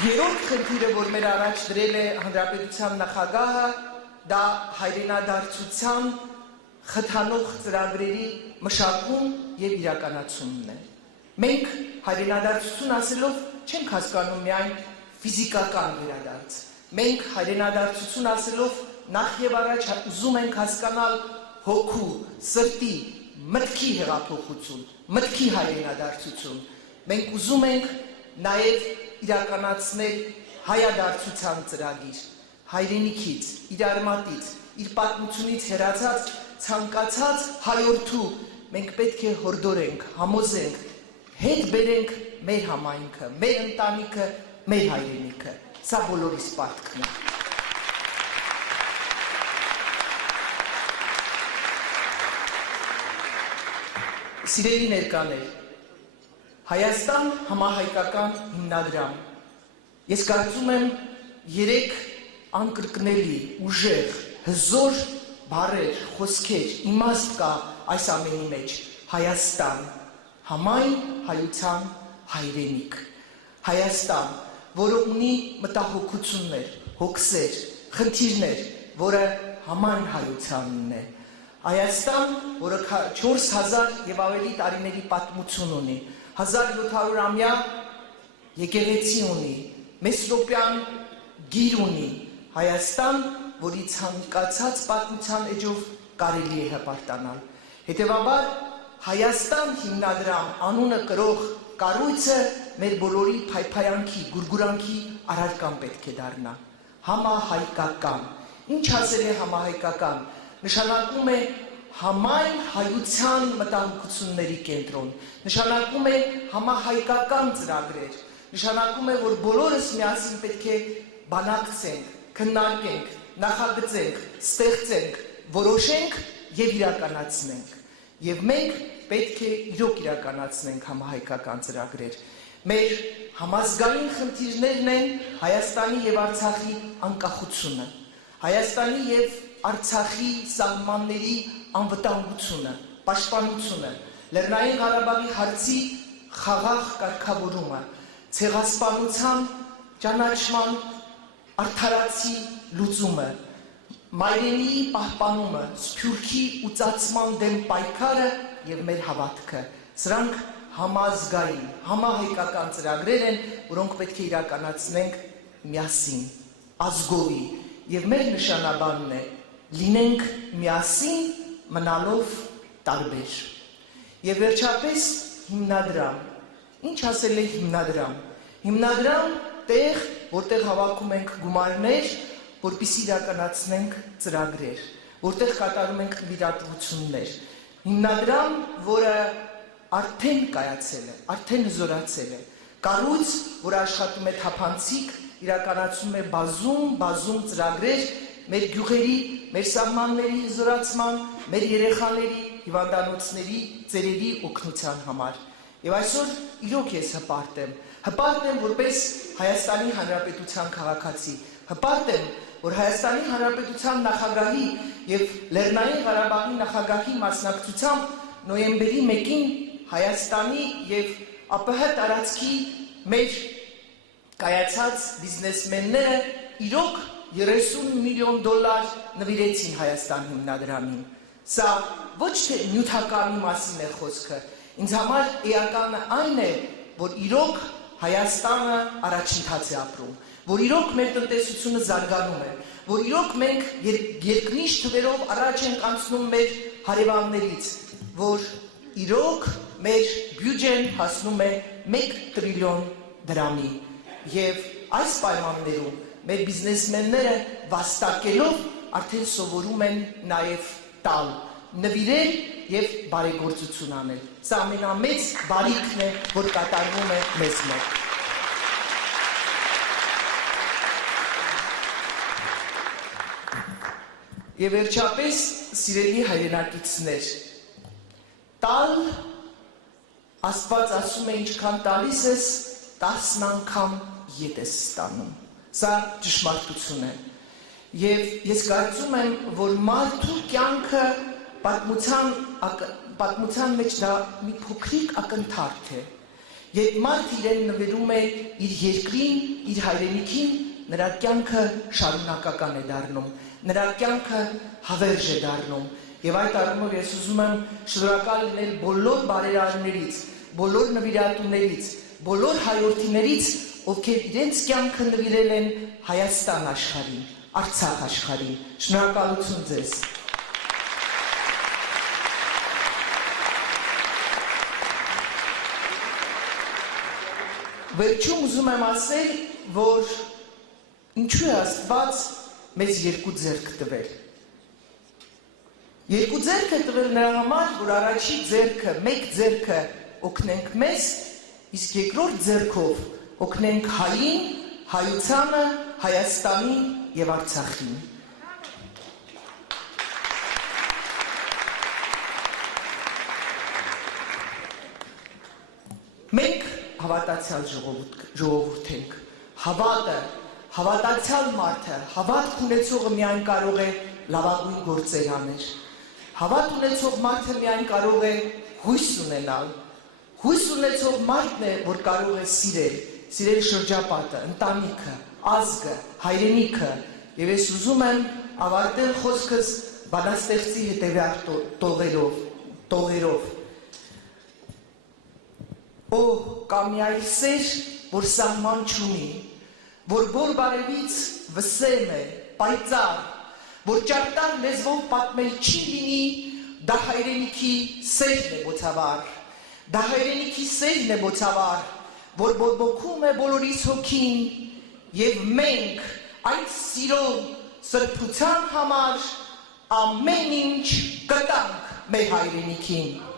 Երրորդ խնդիրը, որ մեր առաջ դրել է Հանրապետության նախագահը, դա հայրենադարձության խթանող ծրագրերի մշակում եւ իրականացումն է։ Մենք հայրենադարձություն ասելով չենք հասկանում միայն ֆիզիկական վերադարձ։ Մենք հայրենադարձություն ասելով նախ եւ առաջ ուզում ենք հասկանալ հոգու, սրտի, մտքի հեղափոխություն, մտքի հայրենադարձություն։ Մենք ուզում ենք նաեւ իրականացնել հայադարձության ծրագիր, հայրենիքից, իր արմատից, իր պատմությունից հեռացած ցանկացած հայորդու մենք պետք է հորդորենք, համոզենք, հետ բերենք մեր համայնքը, մեր ընտանիքը, մեր հայրենիքը։ Սա բոլորիս պարտքն է։ Սիրելի ներկաներ, Հայաստան համահայկական հիմնադրամ։ Ես կարծում եմ 3 անկրկնելի, ուժեղ, հզոր բառեր, խոսքեր, իմաստ կա այս ամենի մեջ։ Հայաստան, համայն հայության հայրենիք։ Հայաստան, որը ունի մտահոգություններ, հոգսեր, խնդիրներ, որը համայն հայությանն է։ Հայաստան, որը 4000 եւ ավելի տարիների պատմություն ունի, 1700-ամյա եկեղեցի ունի, Մեսրոպյան գիր ունի, Հայաստան, որի ցանկացած պատմության էջով կարելի է հպարտանալ։ Հետևաբար Հայաստան հիմնադրամ անունը կրող կառույցը մեր բոլորի փայփայանքի, գուրգուրանքի առարկան պետք է դառնա։ Համահայկական։ Ինչ ասել է համահայկական։ Նշանակում է համայն հայության մտահոգությունների կենտրոն, նշանակում է համահայկական ծրագրեր, նշանակում է, որ բոլորս միասին պետք է բանակցենք, քննարկենք, նախագծենք, ստեղծենք, որոշենք եւ իրականացնենք։ Եվ մենք պետք է իրոք իրականացնենք համահայկական ծրագրեր։ Մեր համազգային խնդիրներն են Հայաստանի եւ Արցախի անկախությունը, Հայաստանի եւ Արցախի սահմանների անվտանգությունը, պաշտպանությունը, Լեռնային Ղարաբաղի հարցի խաղաղ կարգավորումը, ցեղասպանության ճանաչման արդարացի լուծումը, մայրենիի պահպանումը, սփյուռքի ուծացման դեմ պայքարը եւ մեր հավատքը։ Սրանք համազգային, համահայկական ծրագրեր են, որոնք պետք է իրականացնենք միասին, ազգովի, եւ մեր նշանաբանն է լինենք միասին մնալով տարբեր։ Եվ վերջապես հիմնադրամ։ Ինչ ասել է հիմնադրամ։ Հիմնադրամ տեղ, որտեղ հավաքում ենք գումարներ, որպեսզի իրականացնենք ծրագրեր, որտեղ կատարում ենք նվիրատվություններ։ Հիմնադրամ, որը արդեն կայացել է, արդեն հզորացել է։ Կառույց, որը աշխատում է թափանցիկ, իրականացում է բազում ծրագրեր մեր գյուղերի, մեր սահմանների հզորացման, մեր երեխաների, հիվանդանոցների, ծերերի օգնության համար։ Եվ այսօր իրոք ես հպարտ եմ որպես Հայաստանի Հանրապետության քաղաքացի, հպարտ եմ, որ Հայաստանի Հանրապետության նախագահի եւ Լեռնային Ղարաբաղի նախագահի մասնակցությամբ նոյեմբերի 1-ին Հայաստանի եւ ԱՊՀ տարածքի մեր կայացած բիզնեսմենները իրոք $30 միլիոն նվիրեցին Հայաստան հիմնադրամին։ Սա ոչ թե նյութականի մասին է խոսքը, ինձ համար էականը այն է, որ իրոք Հայաստանը առաջընթաց է ապրում, որ իրոք մեր տնտեսությունը զարգանում է, որ իրոք մենք երկնիշ թվերով առաջ ենք անցնում մեր հարևաններից, որ իրոք մեր բյուջեն հասնում է 1 տրիլիոն դրամի։ Եվ այս պայմաններում մեր բիզնեսմենները վաստակելով արդեն սովորում են նաև տալ, նվիրել եւ բարեգործություն անել։ Սա ամենամեծ բարիքն է, որ կատարվում է մեզ մոտ։ Եվ վերջապես, սիրելի հայրենակիցներ, տալ, Աստված ասում է ինչքան տալիս ես, 10 անգամ ետ ես ստանում։ Սա ճշմարտություն է։ Եվ ես կարծում եմ, որ մարդու կյանքը պատմության մեջ դա մի փոքրիկ ակնթարթ է։ Երբ մարդ իրեն նվիրում է իր երկրին, իր հայրենիքին, նրա կյանքը շարունակական է դառնում, նրա կյանքը հավերժ է դառնում։ Եվ այդ առումով ես ուզում եմ շնորհակալ լինել բոլոր բարերարներից, բոլոր նվիրատուներից, բոլոր հայրենիքներից, ովքեր իրենց կյանքը նվիրել են Հայաստան աշխարհին, Արցախ աշխարհին։ Շնորհակալություն ձեզ։ Վերջում ուզում եմ ասել, որ ինչու է Աստված մեզ երկու ձեռք տվել։ Երկու ձեռք է տվել նրա համար, որ առաջի ձեռքը, մեկ ձեռքը օգնենք մեզ, իսկ երկրորդ ձեռքով օգնենք հային, հայությանը, Հայաստանին եւ Արցախին։ Մենք հավատացյալ ժողովուրդ ենք, հավատացյալ մարդը, հավատք ունեցողը միայն կարող է լավագույն գործեր անել, հավատ ունեցող մարդը միայն կարող է հույս ունենալ, հույս ունեցող մարդն է, որ կարող է սիրել շրջապատը, ընտանիքը, ազգը, հայրենիքը, եւ ես ուզում եմ ավարտել խոսքս բանաստեղծի հետեւյալ տողերով, Օ կա մի այլ սեր, որ սահման չունի, որ բոլոր բարևից վսեմ է, պայծառ, որ ճարտար լեզվով պատմել չի լինի, դա հայրենիքի սերն է բոցավառ, դա հայրենիքի սերն է բոցավառ, որ բողբոքում է բոլորիս հոգին, եւ մենք այդ սիրո սրբության համար ամեն ինչ կտանք մեր հայրենիքին։